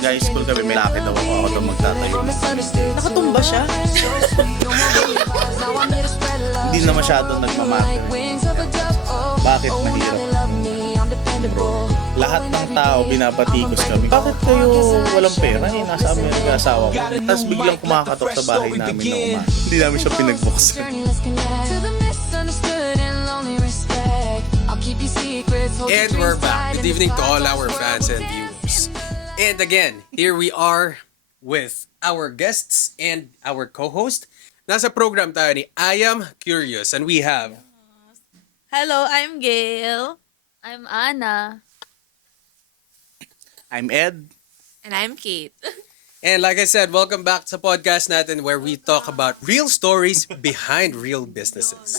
nag-high school kami, may laki daw ako daw magtatayo. Nakatumba siya. Hindi na masyado nagmamatter. Bakit mahirap? Lahat ng tao binabatikos kami. Bakit kayo walang pera? Eh, nasa Amerika asawa ko. Tapos biglang kumakatok sa bahay namin na umaga. Hindi namin siya pinagbuksan. And we're back. Good evening to all our fans and viewers. And again, here we are with our guests and our co-host. Nasa program tayo ni I Am Curious and we have... Hello, I'm Gail. I'm Anna. I'm Ed. And I'm Kate. And like I said, welcome back sa podcast natin where we talk about real stories behind real businesses.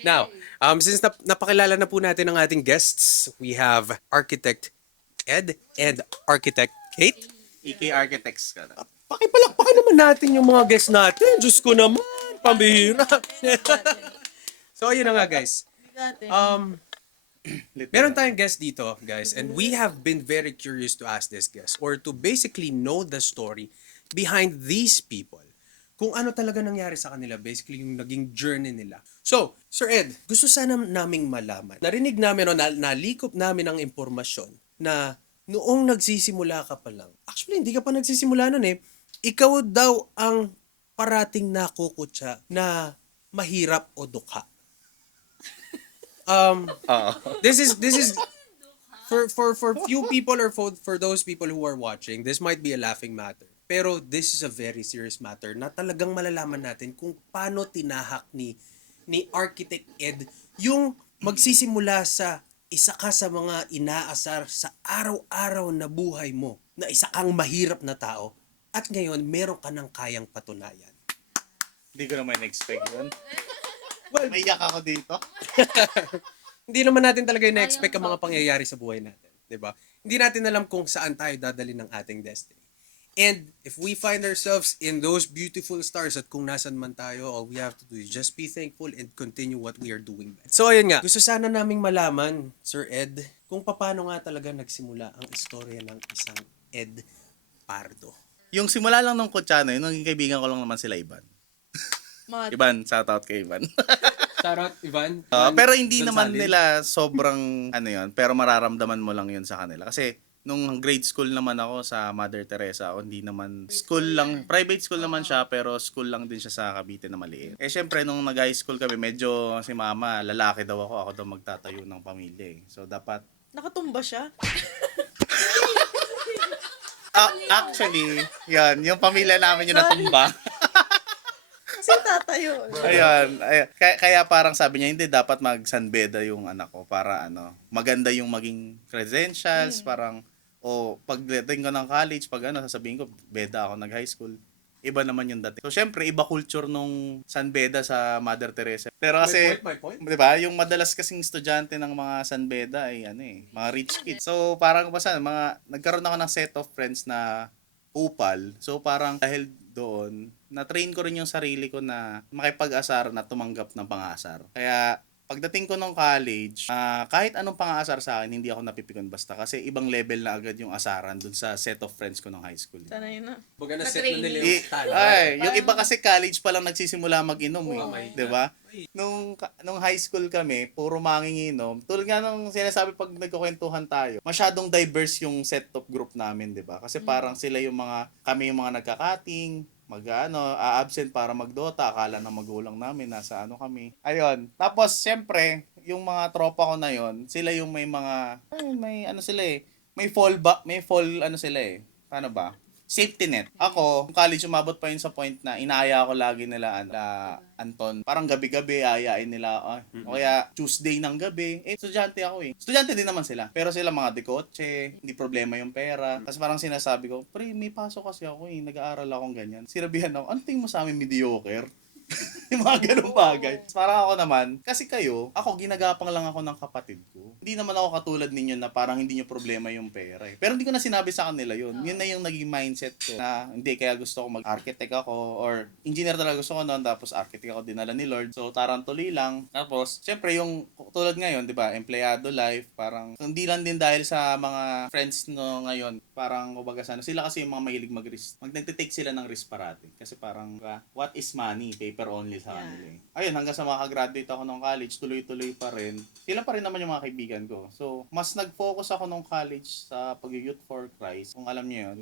Now, since napakilala na po natin ang ating guests, we have Architect Ed and Architect Kate. EK Architects ka na. Pakipalakpakan naman natin yung mga guests natin. Diyos ko naman, pambihira. So, ayun na nga guys. Meron tayong guest dito, guys, and we have been very curious to ask this guest or to basically know the story behind these people. Kung ano talaga nangyari sa kanila, basically yung naging journey nila. So, Sir Ed, gusto sana naming malaman. Narinig namin o nalikop namin ang impormasyon na noong nagsisimula ka pa lang, actually hindi ka pa nagsisimula nun eh, ikaw daw ang parating nakukutya na mahirap o dukha. This is for few people or for those people who are watching, this might be a laughing matter. Pero this is a very serious matter na talagang malalaman natin kung paano tinahak ni Architect Ed yung magsisimula sa isa ka sa mga inaasar sa araw-araw na buhay mo na isa kang mahirap na tao at ngayon meron ka ng kayang patunayan. Hindi ko naman na-expect yun. Well, may iyak ako dito. Hindi naman natin talaga na-expect ang mga pangyayari sa buhay natin, 'di ba? Hindi natin alam kung saan tayo dadali ng ating destiny. And if we find ourselves in those beautiful stars at kung nasan man tayo, all we have to do is just be thankful and continue what we are doing. So ayun nga, gusto sana naming malaman, Sir Ed, kung paano nga talaga nagsimula ang istorya ng isang Ed Pardo. Yung simula lang ng kutsana, yun, naging kaibigan ko lang naman sila Ivan. Ivan, shout out kay Ivan. Shoutout, Ivan. Pero hindi naman nila sobrang yun, pero mararamdaman mo lang yun sa kanila. Kasi nung grade school naman ako sa Mother Teresa, hindi naman school lang, private school naman siya, pero school lang din siya sa Cavite na maliit. Eh syempre nung nag-high school kami, medyo si mama, lalaki daw ako daw magtatayo ng pamilya eh. So dapat Nakatumba siya. actually, yan, yung pamilya namin yung natumba. Kasi tatayo. Ayun. Kaya parang sabi niya, hindi dapat mag-San Beda yung anak ko para maganda yung maging credentials, parang pagdating ko ng college, sasabihin ko, Beda ako nag-high school. Iba naman yung dati. So, syempre, iba culture nung San Beda sa Mother Teresa. Pero kasi, My point. di ba, yung madalas kasing estudyante ng mga San Beda ay mga rich kids. So, parang nagkaroon ako ng set of friends na upal. So, parang dahil doon, na-train ko rin yung sarili ko na makipag-asar na tumanggap ng pang-asar. Kaya, pagdating ko ng college, kahit anong pang-aasar sa akin, hindi ako napipikon basta kasi ibang level na agad yung asaran dun sa set of friends ko ng high school. Sana yun na. Baga na set na nila yung talo. Yung iba kasi college pa lang nagsisimula mag-inom may- 'di ba? Nung high school kami, puro manginginom. Tulad nga ng sinasabi pag nagkukwentuhan tayo, masyadong diverse yung set of group namin, 'di ba? Kasi parang sila kami yung mga nagkakating, a-absent para magdota, akala ng magulang namin nasa kami. Ayun. Tapos syempre, yung mga tropa ko na yon, sila yung may mga paano ba? Safety net. Ako, college umabot pa yun sa point na inaaya ako lagi nila Anton. Parang gabi-gabi ayain nila. O kaya Tuesday ng gabi. Estudyante ako eh. Estudyante din naman sila. Pero sila mga dekotse, hindi problema yung pera. Tapos parang sinasabi ko, pre, may pasok kasi ako eh. Nag-aaral akong ganyan. Sinabihan ako, ano tingin mo sa amin mediocre? Yung mga ganung bagay. Parang ako naman, kasi ako ginagapang lang ako ng kapatid ko. Hindi naman ako katulad ninyo na parang hindi nyo problema yung pera eh. Pero hindi ko na sinabi sa kanila yun. Yun na yung naging mindset ko na hindi, kaya gusto ko mag-architect ako or engineer talaga gusto ko noon, tapos architect ako dinala ni Lord. So tarantuli lang. Tapos, syempre yung tulad ngayon, di ba, empleyado life, parang hindi lang din dahil sa mga friends no ngayon, parang kumbaga sana, sila kasi yung mga mahilig mag-risk. Nagtitake sila ng risk parati. Kasi parang, what is money? Paper only sa kanila eh. Ayun, hanggang sa makagraduate ako ng college, tuloy-tuloy pa rin. Sila pa rin naman yung mga kaibigan ko. So, mas nag-focus ako nung college sa pag-youth for Christ. Kung alam niyo yun.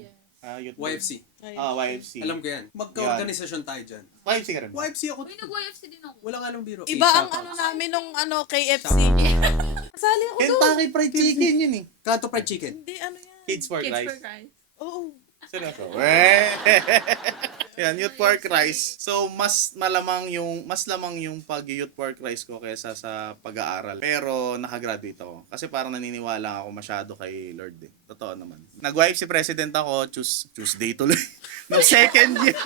Youth YFC. YFC. Alam ko yan. Magka-organisasyon tayo dyan. YFC ka rin ba? YFC ako. Uy, nag-YFC din ako. Wala nga lang biro. Iba ang Shoutouts. namin nung KFC. Kasali ako doon. Kentucky Fried Chicken yun eh. Kanto Fried Chicken. Hindi, ano yan. Kids for Kids for Christ. Christ. Oo. Seryoso. Yan, Youth for Christ. So, mas lamang yung pag-Youth for Christ ko kaysa sa pag-aaral. Pero, nakagraduate ako. Kasi parang naniniwala ako masyado kay Lord eh. Totoo naman. Nag-wife si President ako, Tuesday tuloy. No second year.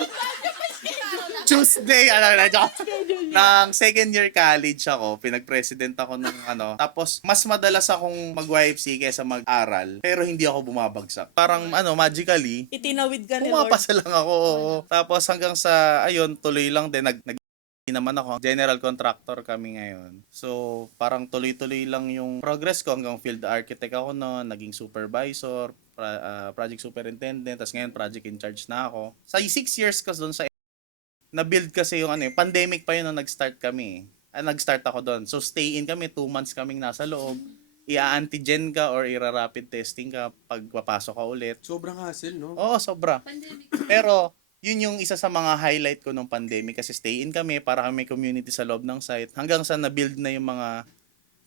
Tuesday, ng second year college ako, pinag-president ako ng tapos mas madalas akong mag-YFC kaysa mag-aral, pero hindi ako bumabagsak. Parang magically, Itinawid ka ni Lord. pumapasa lang ako. Tapos hanggang sa, ayun, tuloy lang din, naman ako, general contractor kami ngayon. So, parang tuloy-tuloy lang yung progress ko hanggang field architect ako noon, naging supervisor, project superintendent, tapos ngayon project in charge na ako. Sa 6 years ko doon sa na-build kasi yung pandemic pa yun nung nag-start kami. Nag-start ako doon. So, stay in kami, 2 months kaming nasa loob. Ia-antigen ka or ira-rapid testing ka pag papasok ka ulit. Sobrang hassle, no? Oo, sobra. Pandemic. Pero, yun yung isa sa mga highlight ko nung pandemic kasi stay in kami para kami community sa loob ng site. Hanggang sa na-build na yung mga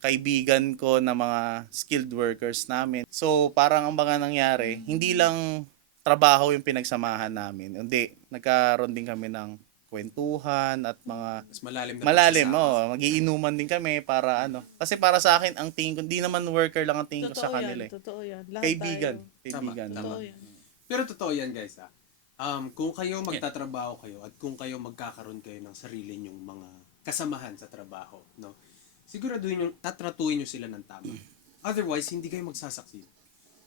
kaibigan ko na mga skilled workers namin. So, parang ang mga nangyari, hindi lang trabaho yung pinagsamahan namin. Hindi, nagkaroon din kami ng kwentuhan at mga Mas malalim na malalim, pagsasama. magiinuman din kami para Kasi para sa akin, ang tingin ko, hindi naman worker lang ang tingin ko sa Totoo kanila yan. eh. Totoo yan. Lahat Kaibigan. tayo. Kaibigan. Tama. Totoo yan. Pero totoo yan, guys. Kung kayo magtatrabaho kayo at kung kayo magkakaroon kayo ng sarili nyong mga kasamahan sa trabaho, no? Siguraduhin nyo, tatratuhin nyo sila ng tama. Otherwise, hindi kayo magsasucceed.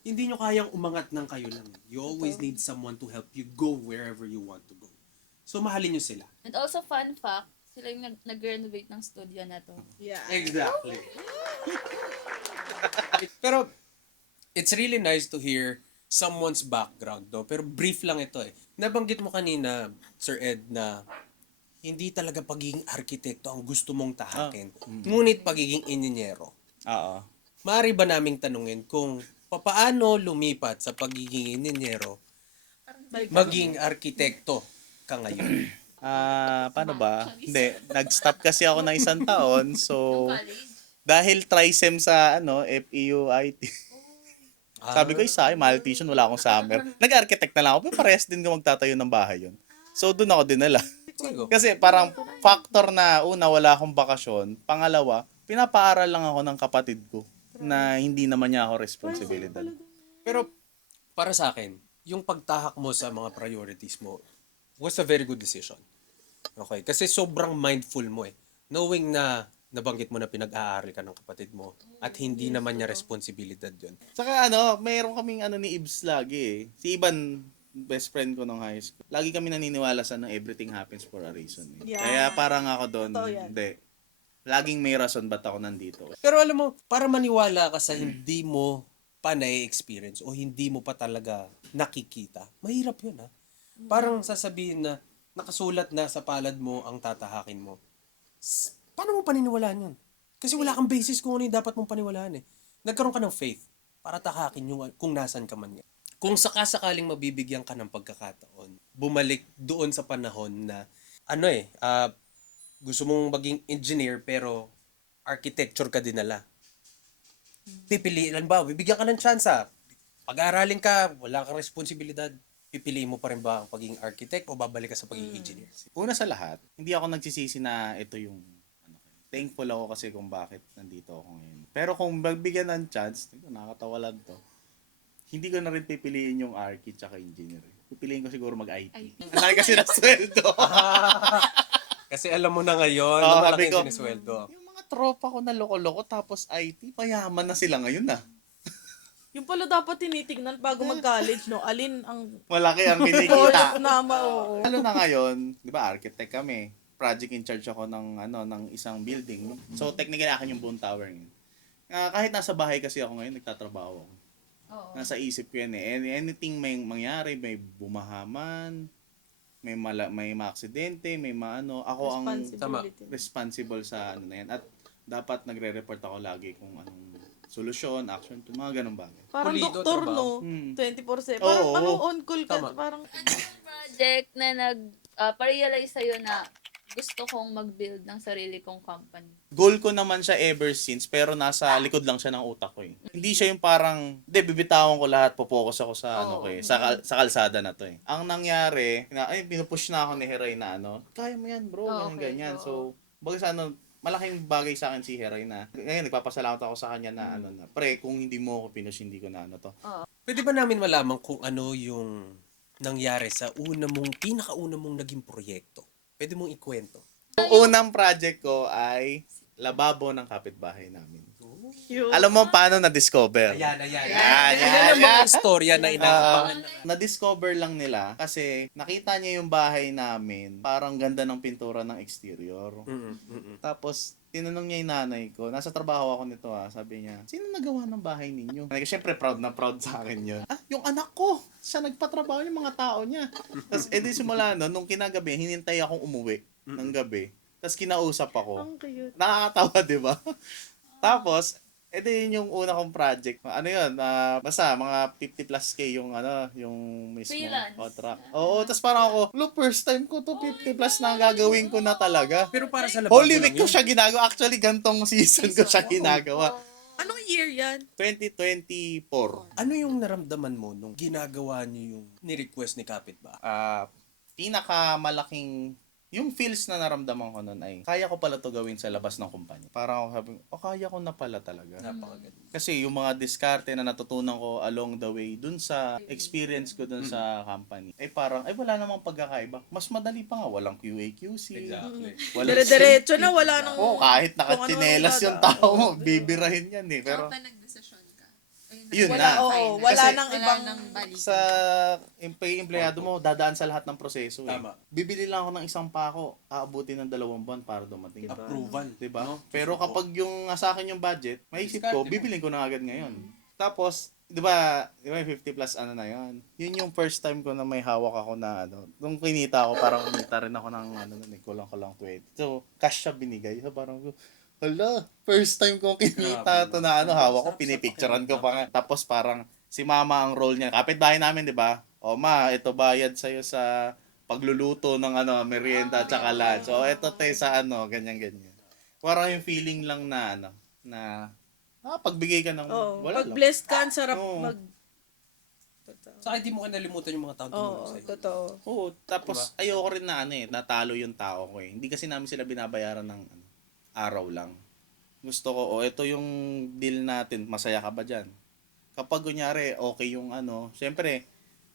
Hindi nyo kayang umangat ng kayo lang. You always need someone to help you go wherever you want to go. So, mahalin nyo sila. And also, fun fact, sila yung nag-renovate ng studio na to. Yeah. Exactly. Pero, it's really nice to hear someone's background, no? Pero brief lang ito eh. Nabanggit mo kanina, Sir Ed, na hindi talaga pagiging arkitekto ang gusto mong tahakin. Ngunit pagiging inyenyero. Oo. Maaari ba naming tanungin kung papaano lumipat sa pagiging inyenyero maging arkitekto ka ngayon? Paano ba? Hindi, nag-stop kasi ako ng 1 taon. So, College. dahil trisem sa FEUIT. Sabi ko, mahal tuition, wala akong summer. Nag-architect na lang ako, pero parehas din ko magtatayo ng bahay yun. So, doon ako dinala. Sige. Kasi parang factor na, una, wala akong bakasyon. Pangalawa, pinapaaral lang ako ng kapatid ko na hindi naman niya ako responsibilidad. Pero para sa akin, yung pagtahak mo sa mga priorities mo was a very good decision. Okay? Kasi sobrang mindful mo eh. Knowing na nabanggit mo na pinag-aaral ka ng kapatid mo at hindi naman niya responsibilidad yun. Saka mayroon kaming ni Ibs lagi eh. Si Iban, best friend ko nung high school. Lagi kami naniniwala sa everything happens for a reason. Eh. Yeah. Kaya parang ako doon, Totoo yan. hindi. Laging may rason ba't ako nandito. Pero alam mo, para maniwala ka sa hindi mo pa na-experience o hindi mo pa talaga nakikita, mahirap yun ha. Parang sasabihin na nakasulat na sa palad mo ang tatahakin mo. Paano mo paniniwalaan yun? Kasi wala kang basis kung ano yung dapat mong paniwalaan eh. Nagkaroon ka ng faith para takakin yung kung nasan ka man yan. Kung sakasakaling mabibigyan ka ng pagkakataon, bumalik doon sa panahon na gusto mong maging engineer pero architecture ka dinala. Pipiliin ba? Bibigyan ka ng tsansa. Pag-aaralin ka, wala kang responsibilidad. Pipiliin mo pa rin ba ang pagiging architect o babalik ka sa pagiging engineer? Una sa lahat, hindi ako nagsisisi na ito yung thankful ako kasi kung bakit nandito ako ngayon. Pero kung magbigyan ng chance, nakakatawa lang to. Hindi ko na rin pipiliin yung archi tsaka engineer. Pipiliin ko siguro mag-IT. Ang laki kasi na sweldo. Kasi alam mo na ngayon, Oo, na sabi malaki ko, yung sinisweldo. yung mga tropa ko na loko-loko tapos IT, payaman na sila ngayon na. Yung pala dapat tinitignan bago mag-college, no? Alin ang Malaki ang course kinikita. na oo. Lalo na ngayon, 'di ba, architect kami. Project in charge ako ng isang building. So technically akin yung buong tower ngayon. Kahit nasa bahay kasi ako ngayon, nagtatrabaho ako. Oo. Nasa isip ko yan eh. Anything may mangyari, may bumahaman, may maaksidente, may maano, ako ang Responsibility. responsible sa ano na yan. At dapat nagre-report ako lagi kung anong solusyon, action, mga ganun bagay. Parang Pulido doktor, trabaho. no? Hmm. 24/7. Oo. Parang on call ka. Tama. Parang, Project na pa-realize sa'yo na gusto kong mag-build ng sarili kong company. Goal ko naman siya ever since, pero nasa likod lang siya ng utak ko eh. Hindi siya yung parang, bibitawan ko lahat, popokus ako sa ano ko eh, sa kalsada na to eh. Ang nangyari, pinupush na ako ni Heray na kaya mo yan bro, ganyan Okay, ganyan. oo. So, bagay sa malaking bagay sa akin si Heray na, ngayon nagpapasalamat ako sa kanya na na, pre, kung hindi mo ako pinush, hindi ko na to. Pwede ba namin malaman kung ano yung nangyari sa pinakauna mong naging proyekto? Pwede mong ikwento. Yung unang project ko ay lababo ng kapitbahay namin. cute. Alam mo paano na-discover? Yan. Yan, Yan ang mga istorya na inaabangan. Na-discover lang nila kasi nakita niya yung bahay namin, parang ganda ng pintura ng exterior. Tapos, tinanong niya yung nanay ko, nasa trabaho ako nito sabi niya, sino nagawa ng bahay ninyo? Siyempre, proud na proud sa akin yun. Yung anak ko! Siya nagpatrabaho yung mga tao niya. Tapos, edi simula nung kinagabi, hinintay akong umuwi ng gabi. Tapos, kinausap ako. Ang cute. Nakakatawa, di ba? Tapos, edi yun yung una kong project. Ano yun? Basta, mga 50 plus K yung yung mismo Freelance. contract. Oo, tapos parang ako, first time ko to 50 plus na gagawin ko na talaga. Pero para sa lababo Holy lang week ko yun. siya ginagawa. Actually, gantong season ko siya ginagawa. Anong year yan? 2024. Ano yung naramdaman mo nung ginagawa niyo yung ni-request ni Kapitbahay? Pinakamalaking yung feels na naramdaman ko nun ay kaya ko pala to gawin sa labas ng kumpanya. Parang ako sabi, kaya ko na pala talaga. Napakaganda. Kasi yung mga diskarte na natutunan ko along the way dun sa experience ko dun sa company, parang, wala namang pagkakaiba. Mas madali pa nga, walang QA, QC. Exactly. Walang Dire-diretso na, wala nang... kahit kung ano nakatsinelas ang yung dadaan. tao mo, bibirahin yan eh. Pero, Pa nagdesisyon ka. Yun Wala, na. oo, wala Kasi- nang Wala ibang... nang balik. sa empleyado mo, dadaan sa lahat ng proseso eh. Tama. Bibili lang ako ng isang pako, aabutin ng 2 buwan para dumating. Approval. Diba? Pero kapag yung sa akin yung budget, maisip ko, Diskarte mo. bibilin ko na agad ngayon. Tapos, di ba 50 plus na yun. Yun yung first time ko na may hawak ako na nung kinita ako, parang kumita rin ako ng kulang-kulang 20. So, cash siya binigay. So, parang, hala, first time ko kinita to na hawak ko, pinipicturean ko pa nga. Tapos parang, si mama ang role niya. Kapitbahay namin, di ba? O ma, ito bayad sa'yo sa pagluluto ng merienda at saka lunch. O ito te sa ganyan-ganyan. Parang yung feeling lang na pagbigay ka ng Oo, wala pag lang. blessed ka, ang sarap Oo. mag... Saka hindi mo ka nalimutan yung mga taong Oo, tumulong sa'yo. totoo. Oo, tapos ayoko rin na natalo yung tao ko eh. Hindi kasi namin sila binabayaran ng araw lang. Gusto ko, ito yung deal natin, masaya ka ba dyan? Kapag kunyari, okay yung syempre,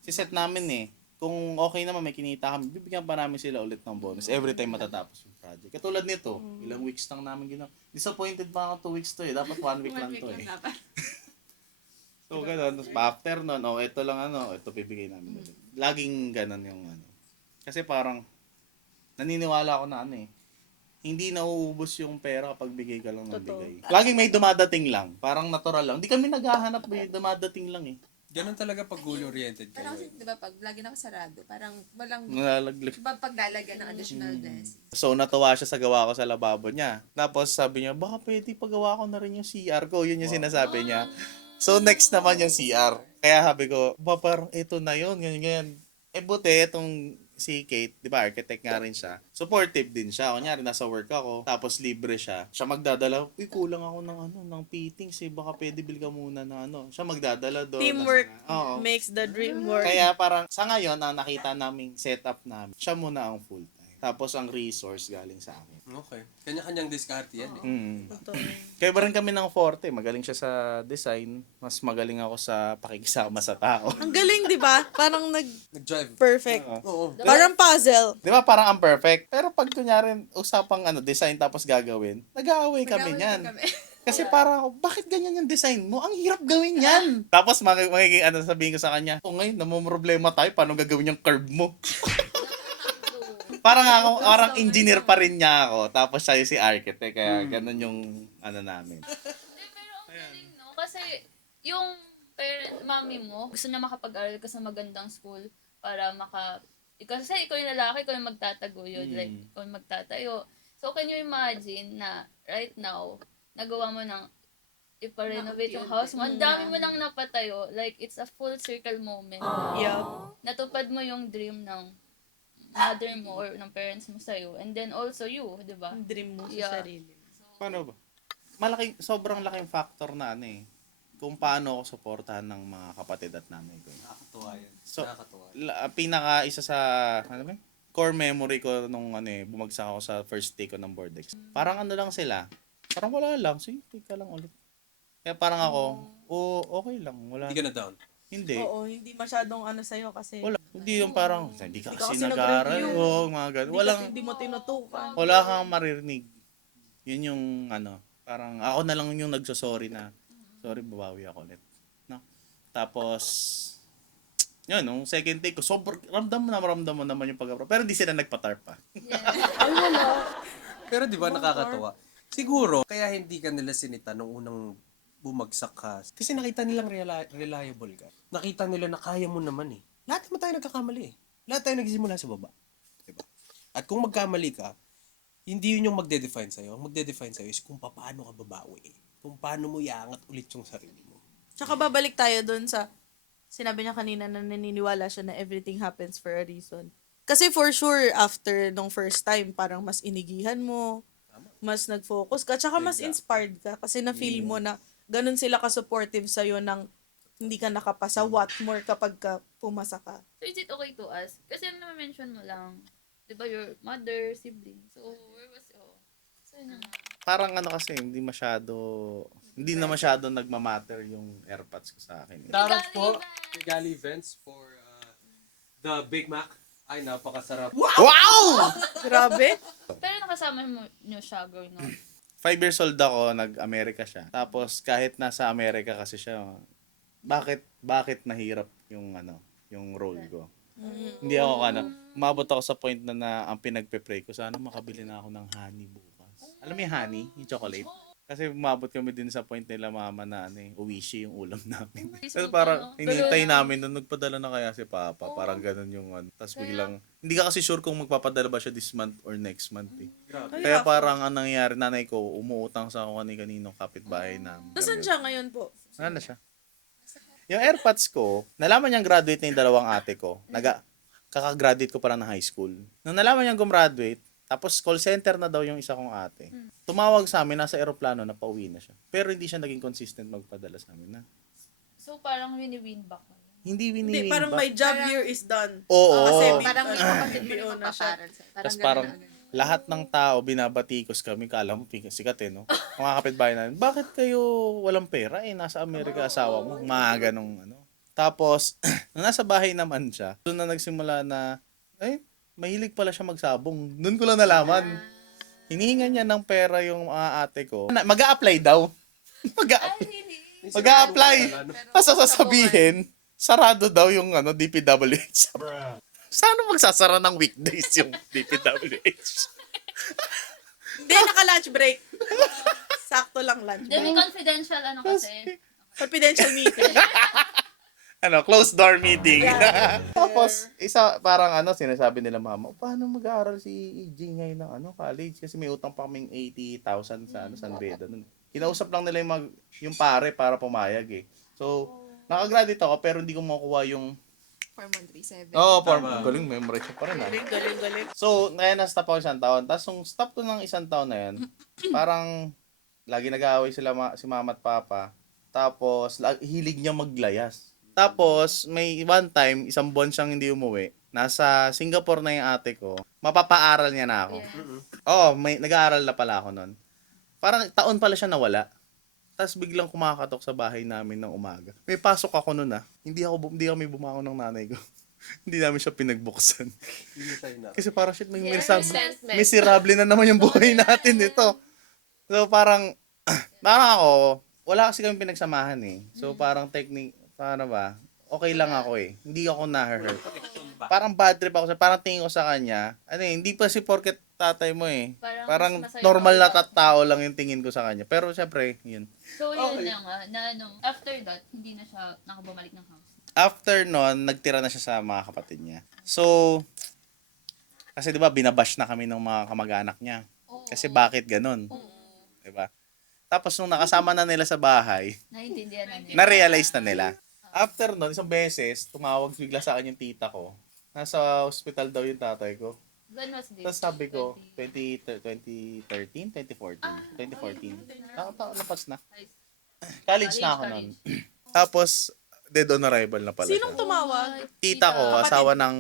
siset namin eh. Kung okay naman, may kinita kami, bibigyan pa namin sila ulit ng bonus every time matatapos yung project. Katulad nito, ilang weeks lang namin ginawa. Disappointed pa ako 2 weeks to eh. Dapat 1 week lang to eh. So, gano'n. Tapos, after nun, ito lang ito bibigay namin ulit. Laging gano'n yung Kasi parang, naniniwala ako na hindi nauubos yung pera kapag bigay ka lang ng Totoo. bigay. Laging may dumadating lang. Parang natural lang. Hindi kami naghahanap, may dumadating lang eh. Ganun talaga pag goal-oriented kayo. Parang, di ba, pag lagi nakasarado, parang walang Nalalaglag. paglalagyan ng additional blessing. So, natuwa siya sa gawa ko sa lababo niya. Tapos, sabi niya, baka pwede pagawa ko na rin yung CR ko. Yun yung sinasabi niya. So, next naman yung CR. Kaya sabi ko, parang ito na yun, ganyan. Buti, itong si Kate, di ba, architect nga rin siya. Supportive din siya. Kunyari, nasa work ako, tapos libre siya. Siya magdadala, kulang ako ng fittings eh. Baka pwede bil ka muna na Siya magdadala doon. Teamwork Oo. makes the dream work. Kaya parang, sa ngayon, nakita naming setup namin, siya muna ang full time. Tapos ang resource galing sa akin. Okay. Kanya-kanyang diskarte yan eh. Totoo. Kaya ba rin kami ng forte. Magaling siya sa design. Mas magaling ako sa pakikisama sa tao. Ang galing, di ba? Parang Nag-drive. nag-perfect. Oo. Parang puzzle. Di ba parang ang perfect? Pero pag kunyari usapang design tapos gagawin, nag-aaway kami Mag-away niyan. din kami. Kasi parang, bakit ganyan yung design mo? Ang hirap gawin yan. Tapos magiging sabihin ko sa kanya, ngayon, namumroblema tayo, paano gagawin yung curve mo? parang engineer pa rin niya ako. Tapos siya yung si architect, kaya ganun yung namin. Hindi, pero ang galing, no? Kasi yung mami mo, gusto niya makapag-aral ka sa magandang school para kasi ikaw yung lalaki, ikaw yung magtataguyod, like, ikaw yung magtatayo. So, can you imagine na right now, nagawa mo ng ipa-renovate yung house mo. Ang dami mo nang napatayo. Like, it's a full circle moment. Yeah. Natupad mo yung dream ng mother mo or ng parents mo sa'yo. And then also you, di ba? Ang dream mo sa Yeah. sarili. Paano ba? Sobrang laking factor na kung paano ako suportahan ng mga kapatid at nanay ko. Nakakatuwa yan. So, Nakakatuwa. isa sa, core memory ko nung bumagsak ako sa first take ko ng board ex. Parang lang sila. Parang wala lang. Sige, take ka lang ulit. Kaya parang ako, okay lang. Wala. Hindi ka na down. Hindi. Oo, hindi masyadong sa'yo kasi Wala. Hindi yung parang, hindi ka Hindi ka kasi kasi nag-aaral. nag-review. Oo, mga ganun. hindi mo tinutukan. Wala kang maririnig. Yun yung parang ako na lang yung nagsosorry na, sorry, babawi ako ulit. No? Tapos, yun, nung second take ko, ramdam mo naman yung pag-apro. Pero hindi sila nagpa-tarp pa. Pero di ba nakakatawa? Siguro, kaya hindi ka nila sinita nung unang bumagsak ka. Kasi nakita nilang reliable ka. Nakita nila na kaya mo naman eh. Lahat naman tayo nagkakamali eh. Lahat tayo nagsimula sa baba. Diba? At kung magkamali ka, hindi yun yung magde-define sa'yo. Ang magde-define sa'yo is kung paano ka babawi. Kung paano mo iangat ulit yung sarili mo. Tsaka babalik tayo dun sa sinabi niya kanina na naniniwala siya na everything happens for a reason. Kasi for sure, after nung first time, parang mas inigihan mo, mas nag-focus ka, tsaka mas inspired ka kasi na-feel mo na ganun sila ka-supportive sa'yo ng hindi ka nakapasa, what more kapag ka pumasa ka. So, is it okay to ask? Kasi na-mention mo lang, di ba, your mother, sibling. So, where was So, yun na nga. Parang kasi, hindi na masyado nagmamatter yung airpods ko sa akin. Shoutout po, Regali Events for the Big Mac. Ay, napakasarap. Wow! Grabe! Pero nakasama nyo siya growing up. 5 years old ako, nag-Amerika siya. Tapos kahit nasa Amerika kasi siya, bakit nahirap yung yung role ko. Hindi ako umabot ako sa point na ang pinagpe-pray ko, sana makabili na ako ng honey bukas. Alam mo yung honey, yung chocolate? Kasi umabot kami din sa point nila mama na uwishi yung ulam namin. Kasi parang hinihintay namin nung nagpadala na kaya si Papa. Parang ganun yung Tapos biglang, hindi ka kasi sure kung magpapadala ba siya this month or next month eh. Kaya parang ang nangyayari, nanay ko, umuutang sa ako kaninong kapitbahay namin. Nasaan siya ngayon po? Ano siya? Yung AirPods ko, nalaman niyang graduate na yung dalawang ate ko. Kaka-graduate ko pa lang ng high school. Nung nalaman niyang gumraduate, tapos call center na daw yung isa kong ate. Tumawag sa amin, nasa eroplano na pauwi na siya. Pero hindi siya naging consistent magpadala sa amin na. So, parang wini-win back mo. Hindi Hindi, wini-win parang ba? my job here is done. Oo. Kasi Parang yung kapatid mo BO yung na siya. magpaparal sa'yo. Tapos ganun parang na ganun. lahat ng tao binabatikos kami, kala mo sikat no? Mga kapitbahay namin, bakit kayo walang pera nasa Amerika asawa mo, mga ganong Tapos, nung nasa bahay naman siya, doon na nagsimula na, mahilig pala siya magsabong. Doon ko lang nalaman. Hinihingan niya ng pera yung mga ate ko. Mag-a-apply daw. Mag-a-apply. Tapos sasabihin, sarado daw yung DPWH. Sana magsasara ng weekdays yung DPWH? Hindi, naka-lunch break. Sakto lang lunch Then, break. may confidential kasi. Confidential meeting. Closed door meeting. Tapos, parang sinasabi nila mama, paano mag-aaral si EJ ngayon ng college? Kasi may utang pa kaming 80,000 sa San Beda. Kinausap lang nila yung pare para pumayag eh. So, nakagraduate ako pero hindi ko makuha yung 4137. galing, memorize ko pa rin. Galing. So, ngayon na-stop ako isang taon. Tapos, nung stop ko ng isang taon na yan, parang lagi nag-aaway sila si mama at papa. Tapos, hilig niya maglayas. Tapos, may one time, isang buwan siyang hindi umuwi. nasa Singapore na yung ate ko, mapapaaral niya na ako. Oo, may nag-aaral na pala ako nun. Parang taon pala siya nawala. Tapos biglang kumakatok sa bahay namin ng umaga. May pasok ako nun Hindi kami bumangon ng nanay ko. Hindi namin siya pinagbuksan. Kasi parang shit, miserable na naman yung buhay natin dito. So parang ako, wala kasi kami pinagsamahan eh. So parang paano ba? Okay lang ako eh. Hindi ako na-hurt. Parang bad trip ako. Parang tingin ko sa kanya. Hindi pa si porket tatay mo eh. Parang mas masaya normal na ako. tao lang yung tingin ko sa kanya. Pero syempre, yun. So, yun na nga, na after that, hindi na siya nakabumalik ng house. After nun, nagtira na siya sa mga kapatid niya. So, kasi 'di ba binabash na kami ng mga kamag-anak niya. Kasi bakit ganun? 'Di ba? Tapos nung nakasama na nila sa bahay, Naintindihan na nila. na-realize na nila. After nun, isang beses, tumawag bigla sa akin yung tita ko. Nasa hospital daw yung tatay ko. When was this? Tapos sabi ko, 2013, 2014, 2014. Lapas na. College na ako nun. Tapos, dead on arrival na pala Sinong siya. tumawag? Tita ko, asawa ng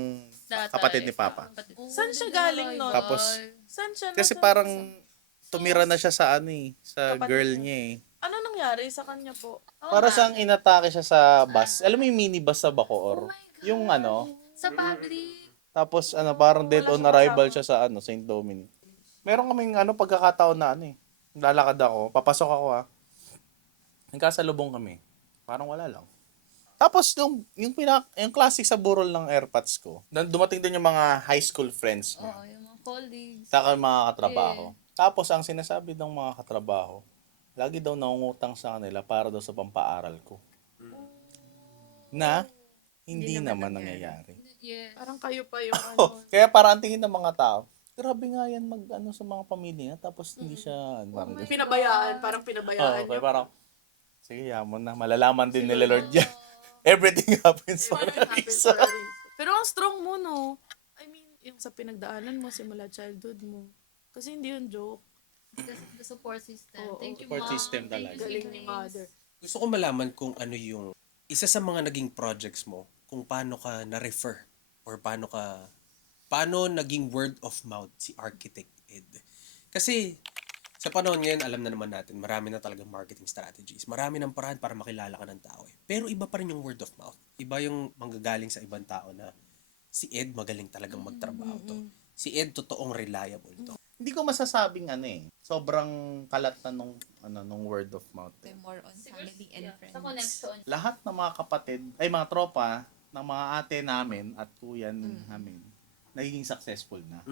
Tatay. kapatid ni Papa. Saan siya galing nun? Tapos, Saan siya? kasi Nasaan parang siya? tumira na siya sa sa Kapatid girl niya. niya eh. Ano nangyari sa kanya po? Para siyang inatake siya sa bus. Alam mo yung minibus sa Bacoor? Yung Sa public. tapos parang dead Wala on siyang arrival kasama. siya sa St. Dominic. Meron kaming pagkakataon na lalakad ako, papasok ako nagkasalubong kami. Parang wala lang. Tapos yung classic sa burol ng airpods ko, dumating din yung mga high school friends niya. Oo, yung mga colleagues. Saka yung mga katrabaho. Tapos ang sinasabi ng mga katrabaho, lagi daw nangungutang sa kanila para daw sa pampaaral ko. Na hindi naman nangyayari. Yes. Parang kayo pa yung Kaya parang ang tingin ng mga tao, grabe nga yan sa mga pamilya niya, tapos hindi siya parang pinabayaan, parang pinabayaan. kaya parang sige, yamon na malalaman din nila Lord yan. Everything happens for a reason. Pero ang strong mo, no? I mean, yung sa pinagdaanan mo, simula childhood mo. Kasi hindi yun joke. The support system. Oo, Thank you, support Mom. system Thank talaga. you, Galing ni siblings. mother. Gusto ko malaman kung ano yung isa sa mga naging projects mo, kung paano ka na-refer or paano naging word of mouth si Architect Ed. Kasi sa panahon ngayon, alam na naman natin, marami na talagang marketing strategies. Marami ng paraan para makilala ka ng tao. Pero iba pa rin yung word of mouth. Iba yung manggagaling sa ibang tao na si Ed magaling talagang magtrabaho to. Si Ed totoong reliable to. Hindi ko masasabing sobrang kalat na nung word of mouth. More on family and friends. Sa connection. Lahat ng mga kapatid, mga tropa, ng mga ate namin at kuya namin, nagiging successful na.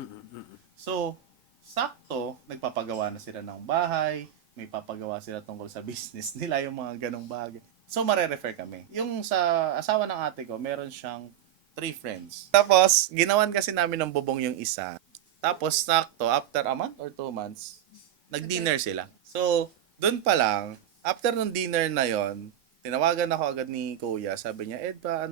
So, sakto, nagpapagawa na sila ng bahay, may papagawa sila tungkol sa business nila, yung mga ganong bagay. So, mare-refer kami. Yung sa asawa ng ate ko, meron siyang 3 friends. Tapos, ginawan kasi namin ng bubong yung isa. Tapos, sakto, after a month or 2 months, nag-dinner sila. So, doon pa lang, after nung dinner na yon, tinawagan ako agad ni kuya. Sabi niya, Ed ba,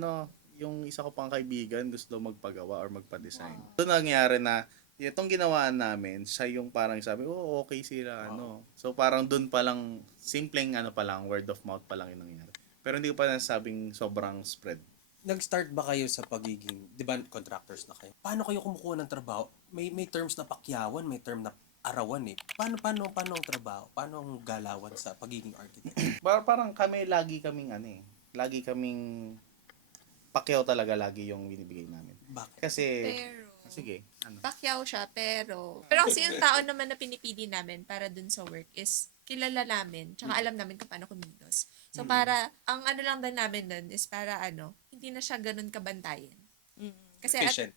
yung isa ko pang kaibigan gusto daw magpagawa or magpa-design. Doon nangyari na, itong ginawaan namin, siya yung parang sabi, okay sila, So, parang doon pa lang, simpleng pa lang, word of mouth pa lang yung nangyari. Pero hindi ko pa nasabing sobrang spread. Nag-start ba kayo sa pagiging, di ba, contractors na kayo? Paano kayo kumukuha ng trabaho? May terms na pakyawan, may term na arawan eh. Paano ang trabaho? Paano ang galawan sa pagiging architect? Parang kami, lagi kaming pakyaw talaga lagi yung binibigay namin. Bakit? Kasi, Pero, sige, Pacquiao siya, pero kasi yung tao naman na pinipili namin para dun sa work is kilala namin, tsaka alam namin kung paano kumilos. So, para, ang lang din namin dun is para hindi na siya ganun kabantayan. Kasi, Efficient.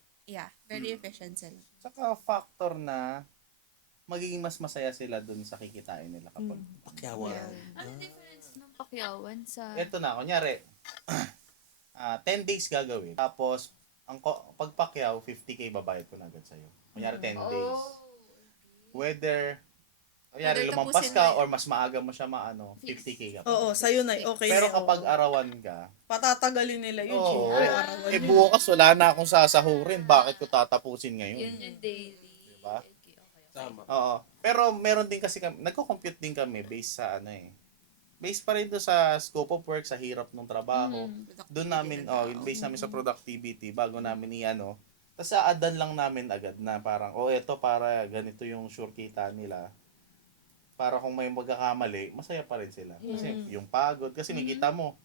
very efficient sila. saka factor na magiging mas masaya sila dun sa kikitain nila kapag Pakyawan. Ano difference ng pakyawan sa... Ito na, kunyari, 10 days gagawin. Tapos, pagpakyaw, 50K babayad ko na agad sa'yo. Kunyari, 10 days. Whether Whether lumampas tapusin ka mo or mas maaga mo siya 50K ka pa. Oo, sa'yo na. Okay Pero na. kapag arawan ka, patatagalin nila yun. oo, Ay, arawan yun. bukas wala na akong sasahurin. Bakit ko tatapusin ngayon? Yun yung daily. Diba? Okay. Tama. Oo. Pero meron din kasi kami, nagko-compute din kami based sa based pa rin to sa scope of work, sa hirap ng trabaho. Productivity Doon namin, ng tao. based namin sa productivity, bago namin i-ano. Tapos a-addan lang namin agad na parang, eto para ganito yung sure kita nila. Para kung may magkakamali, masaya pa rin sila. Kasi yung pagod, kasi nakita mo,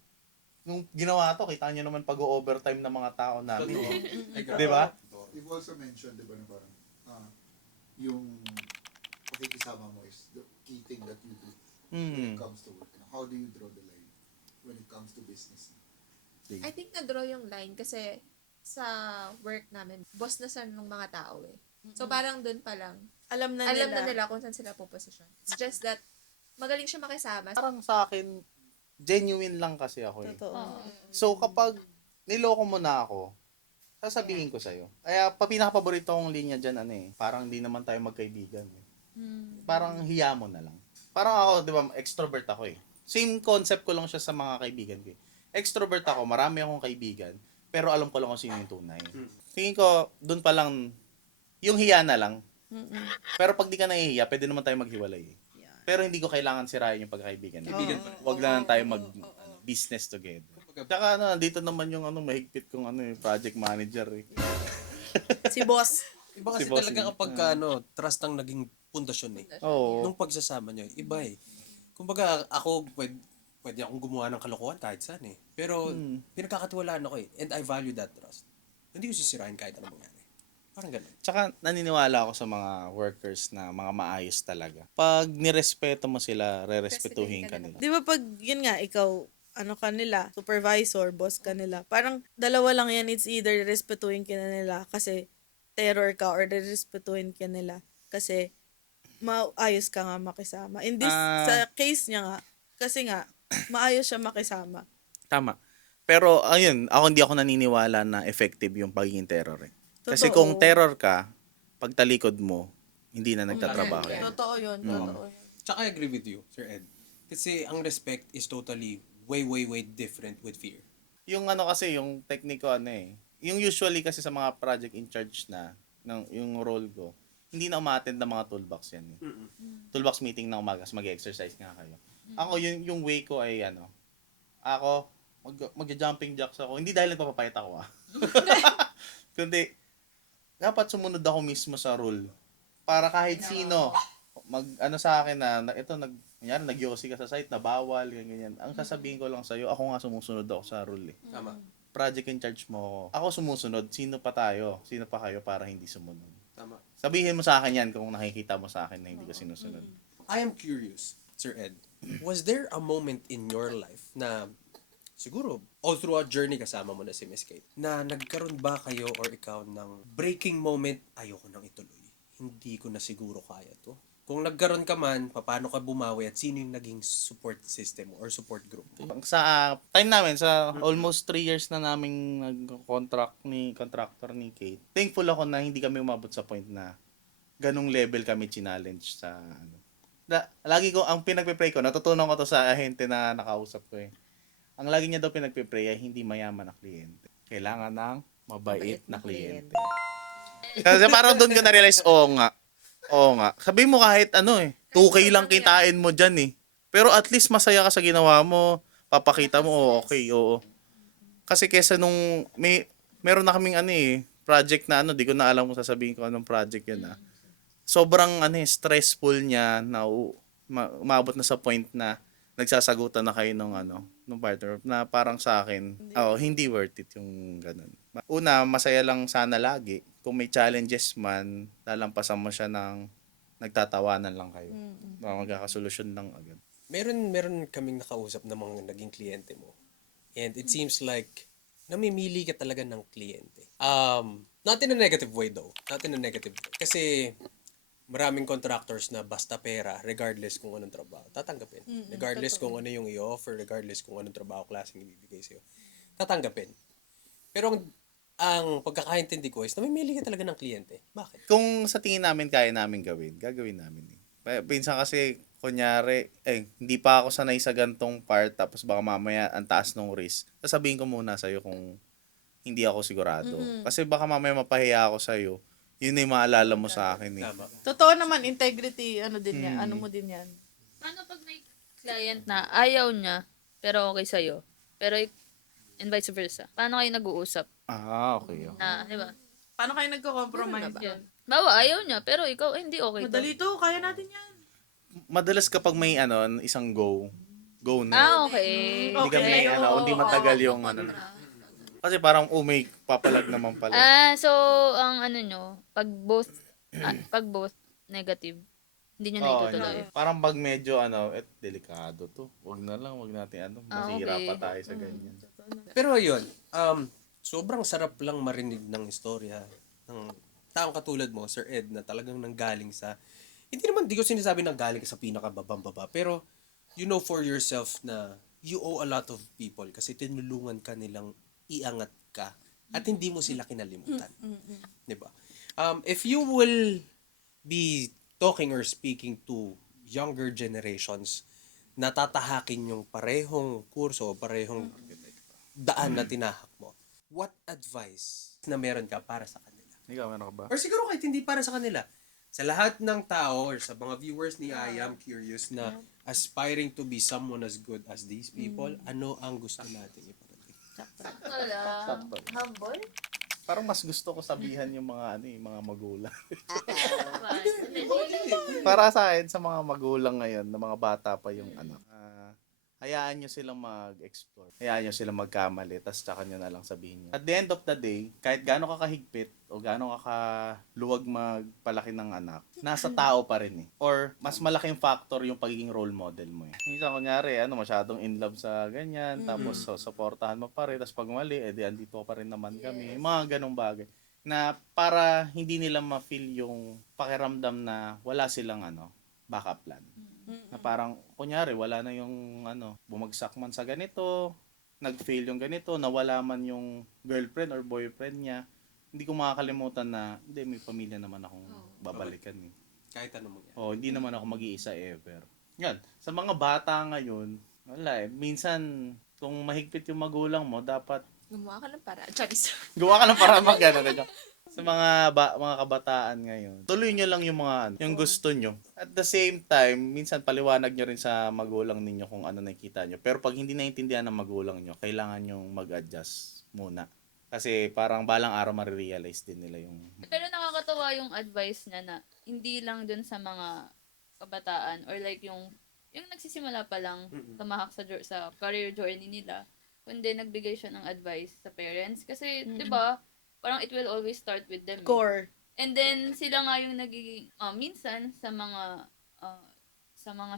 nung ginawa to, kita nyo naman pag-overtime ng mga tao namin. Di ba? You've also mentioned, di ba, na parang yung pakikisama mo is the key thing that you do when it comes to work. How do you draw the line when it comes to business? I think na-draw yung line kasi sa work namin, boss na sa ng mga tao eh. So parang dun pa lang, Alam na alam nila. na nila kung saan sila puposisyon. It's just that, magaling siya makisama. Parang sa akin, genuine lang kasi ako eh. Totoo. So kapag niloko mo na ako, sasabihin ko sa'yo. Kaya pinaka-paborito kong linya dyan, parang hindi naman tayo magkaibigan. Eh. Parang hiya mo na lang. Parang ako, di ba, extrovert ako eh. Same concept ko lang siya sa mga kaibigan ko eh. Extrovert ako, marami akong kaibigan, pero alam ko lang kung sino yung tunay. Tingin ko, dun pa lang, yung hiya na lang. Pero pag di ka nahihiya, pwede naman tayo maghiwalay eh. Pero hindi ko kailangan sirain yung pagkaibigan. Kaibigan pa rin. Huwag na lang tayo mag-business together. Tsaka dito naman yung mahigpit kong project manager eh. Si boss. Iba kasi Si boss talaga yun. kapag trust ang naging pundasyon eh. Oo. Nung pagsasama nyo, iba eh. Kumbaga ako, pwede akong gumawa ng kalokohan kahit saan eh. Pero pinagkakatiwalaan ako eh. And I value that trust. Hindi ko sisirain kahit anong mangyari. Parang ganun. Tsaka naniniwala ako sa mga workers na mga maayos talaga. Pag nirespeto mo sila, rerespetuhin ka nila. Di ba pag, yun nga, ikaw, ano ka nila, supervisor, boss ka nila, parang dalawa lang yan, it's either respetuhin ka na nila kasi terror ka or respetuhin ka nila kasi maayos ka nga makisama. In this, sa case niya nga, kasi nga, maayos siya makisama. Tama. Pero ayun, hindi ako naniniwala na effective yung pagiging terror eh. Kasi Totoo. kung terror ka, pagtalikod mo, hindi na nagtatrabaho. Yeah. Totoo yun, totoo yun. Tsaka I agree with you, Sir Ed. Kasi ang respect is totally way different with fear. Yung kasi, yung tekniko yung usually kasi sa mga project in charge na, yung role ko, hindi na umattend ng mga toolbox yan eh. Toolbox meeting na umaga, mag-exercise nga kayo. Ako, yung way ko ay ako, mag-jumping jacks ako. Hindi dahil nagpapapayat ako kundi, dapat sumunod ako mismo sa rule. Para kahit sino, sa akin kunyari, nag-yosi ka sa site na bawal, ganyan. Ang sasabihin ko lang sa'yo, ako nga sumusunod ako sa rule eh. Tama. Project in charge mo ako. Ako sumusunod, sino pa tayo? Sino pa kayo para hindi sumunod? Tama. Sabihin mo sa akin yan kung nakikita mo sa akin na hindi ko sinusunod. I am curious, Sir Ed. Was there a moment in your life na siguro all throughout journey kasama mo na si Miss Kate na nagkaroon ba kayo or ikaw ng breaking moment, ayoko nang ituloy. Hindi ko na siguro kaya to. Kung nagkaroon ka man, paano ka bumawi at sino yung naging support system or support group? Sa time namin, sa almost 3 years na naming contractor ni Kate, thankful ako na hindi kami umabot sa point na ganung level kami challenge sa lagi ko, ang pinagpe-pray ko, natutunan ko to sa ahente na nakausap ko eh. Ang lagi niya daw pinagpe-pray ay hindi mayaman na kliyente. Kailangan ng mabait na kliyente. Kasi parang doon ko na-realize, oo nga. Sabihin mo kahit 2K lang kitain mo dyan eh. Pero at least masaya ka sa ginawa mo. Papakita mo, okay, oo. Kasi kesa nung, meron na kaming project na di ko na alam kung sasabihin ko anong project yun Sobrang stressful niya na umabot na sa point na nagsasagutan na kayo nung partner na parang sa akin, hindi worth it yung ganun. Una, masaya lang sana lagi. Kung may challenges man, lalampasan mo siya ng nagtatawanan lang kayo. Magkakasolusyon lang agad. Meron kaming nakausap na mga naging kliyente mo. And it seems like namimili ka talaga ng kliyente. Not in a negative way though. Not in a negative way. Kasi maraming contractors na basta pera, regardless kung anong trabaho, tatanggapin. Regardless kung ano yung i-offer, regardless kung anong trabaho klaseng ibibigay sa'yo, tatanggapin. Pero ang pagkakaintindi ko is namimili ka talaga ng kliyente. Bakit? Kung sa tingin namin kaya namin gagawin namin eh. Pinsan kasi, kunyari, hindi pa ako sanay sa gantong part, tapos baka mamaya ang taas ng risk. Sasabihin ko muna sa'yo kung hindi ako sigurado. Kasi baka mamaya mapahiya ako sa'yo. Yun na yung maalala mo sa akin eh. Tama. Totoo naman, integrity, din yan, ano mo din yan. Paano pag may client na ayaw niya, pero okay sa'yo. Pero, and vice versa. Paano kayo nag-uusap? Okay. Na, di ba? Paano kayo nagko-compromise? Yun. Bawa, ayaw niya, pero ikaw, hindi okay to. Madali to, kaya natin yan. Madalas kapag may isang go na. Okay. Hindi kami, hindi matagal yung Kasi parang, may papalag naman pala. So, ang ano nyo, pag both negative, hindi nyo na itutuloy. hindi. Parang pag medyo delikado to. Wag natin masira okay. pa tayo sa ganyan. Pero ayun, sobrang sarap lang marinig ng istorya ng taong katulad mo, Sir Ed, na talagang nanggaling sa, di ko sinasabi nanggaling ka sa pinakababang-baba, pero you know for yourself na you owe a lot of people kasi tinulungan ka nilang iangat ka at hindi mo sila kinalimutan. Diba? If you will be talking or speaking to younger generations, natatahakin yung parehong kurso, parehong daan na tinahak mo, what advice na meron ka para sa kanila? Ikaw, meron ka ba? Or siguro kahit hindi para sa kanila, sa lahat ng tao or sa mga viewers ni I am curious na aspiring to be someone as good as these people, ano ang gusto natin iparating? Wala. Humble? Parang mas gusto ko sabihan yung mga mga magulang. Para sa akin, sa mga magulang ngayon, na mga bata pa yung hayaan nyo silang mag-explore. Hayaan nyo silang magkamali, tas tsaka nyo na lang sabihin nyo. At the end of the day, kahit gaano ka kahigpit o gaano ka kaluwag magpalaki ng anak, nasa tao pa rin eh. Or mas malaking factor yung pagiging role model mo eh. Minsan kunyari, masyadong in love sa ganyan, tapos supportahan mo pa rin, tapos pag mali, edi andito pa rin naman kami. Mga ganong bagay. Na para hindi nila ma-feel yung pakiramdam na wala silang backup plan. Na parang, kunyari, wala na yung bumagsak man sa ganito, nag-fail yung ganito, nawala man yung girlfriend or boyfriend niya, hindi ko makakalimutan na, hindi, may pamilya naman akong babalikan eh. Kahit ano mo yan. Hindi naman ako mag-iisa ever. Yan, sa mga bata ngayon, wala eh, minsan, kung mahigpit yung magulang mo, dapat Gumawa ka ng para. Charis. gawa ka ng para sa mga mga kabataan ngayon. Tuloy nyo lang yung mga yung gusto nyo. At the same time, minsan paliwanag nyo rin sa magulang ninyo kung ano nakikita nyo. Pero pag hindi naintindihan ng magulang nyo, kailangan nyo mag-adjust muna. Kasi parang balang araw marirealize din nila yung... Pero nakakatawa yung advice niya na hindi lang dun sa mga kabataan or like yung nagsisimula pa lang tumahak sa career journey nila, kundi nagbigay siya ng advice sa parents. Kasi, di ba, parang it will always start with them. Core. And then, sila nga yung nagiging, minsan, sa mga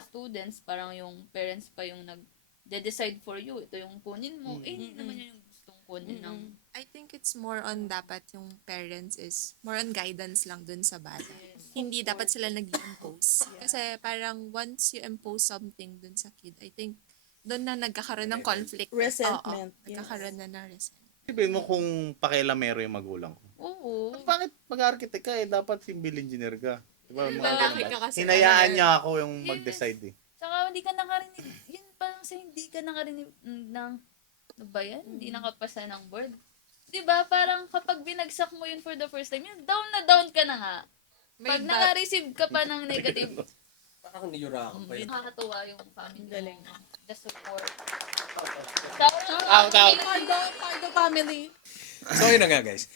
students, parang yung parents pa yung nag-decide for you. Ito yung kunin mo. Hindi naman yun yung gustong kunin ng... I think it's more on dapat yung parents is more on guidance lang dun sa bata. Hindi dapat sila nag-impose. Kasi parang once you impose something dun sa kid, I think doon na nagkakaroon ng conflict. Resentment. Oo, nagkakaroon na ng resentment. Isipin mo kung pakialamero yung magulang ko. Oo. Bakit mag-architect ka dapat civil engineer ka? Diba? Mga Lalaki ganun ka ba? kasi. Hinayaan niya ako yung mag-decide eh. Saka hindi ka nakarinig. Yun parang sa hindi ka nakarinig ng... Ano ba yan? Hindi nakapasa ng board. Diba? Parang kapag binagsak mo yun for the first time, yun, down na down ka na nga. Pag naka-receive ka pa ng negative, Parang niyura ako pa yun. nakakatuwa yung family. Galing. The support. Pardo family. So yun na nga guys.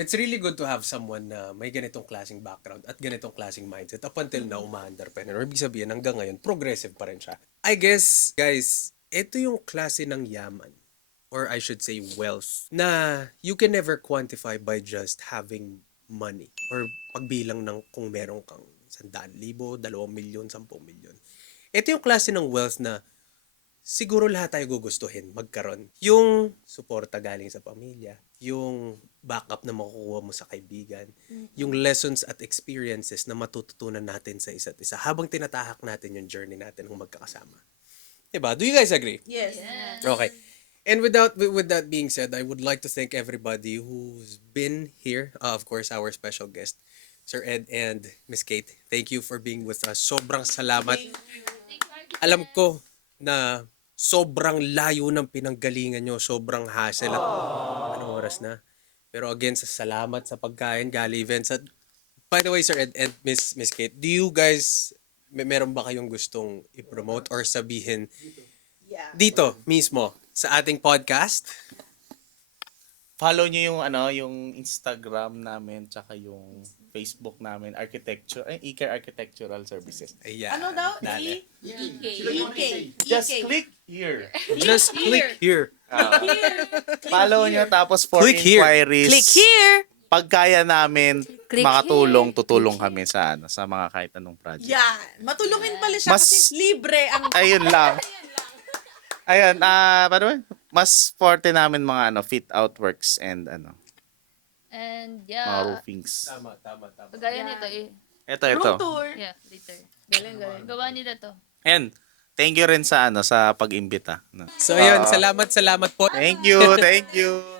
It's really good to have someone na may ganitong klaseng background at ganitong klaseng mindset up until now umaandar pa rin. Or ibig sabihin hanggang ngayon progressive pa rin siya. I guess guys, ito yung klase ng yaman or I should say wealth na you can never quantify by just having money or pagbilang ng kung meron kang 100,000, 2 milyon, 10 milyon. Ito yung klase ng wealth na siguro lahat tayo gugustuhin magkaroon. Yung suporta galing sa pamilya, yung backup na makukuha mo sa kaibigan, yung lessons at experiences na matututunan natin sa isa't isa habang tinatahak natin yung journey natin ng magkakasama. Diba? Do you guys agree? Yes. Okay. And with that being said, I would like to thank everybody who's been here. Of course, our special guest, Sir Ed and Miss Kate. Thank you for being with us. Sobrang salamat. Alam ko na sobrang layo ng pinanggalingan nyo. Sobrang hassle at anong oras na. Pero again, salamat sa pagkain, gala events. At by the way, Sir Ed and Miss Kate, do you guys meron ba kayong gustong i-promote or sabihin Yeah. dito mismo sa ating podcast? Follow nyo yung yung Instagram namin tsaka yung Facebook namin, Icare Architectural Services. Ayan. Ano daw? Dali. EK. Just click here. Just click here. Follow nyo tapos for Click here. inquiries. Click here. Pag kaya namin Click makatulong, tutulong kami sa sa mga kahit anong project. Yan. Matulungin pala siya Mas- kasi libre ang... Ayun lang. Ayun, by the way, mas forte namin mga fit out works and And mga yeah, roofings. Tama. kagaya nito eh. Ito. Room tour. Yeah, later. Galing. Gawa nila to. And thank you rin sa sa pag-imbita. No? So ayun, salamat po. Thank you.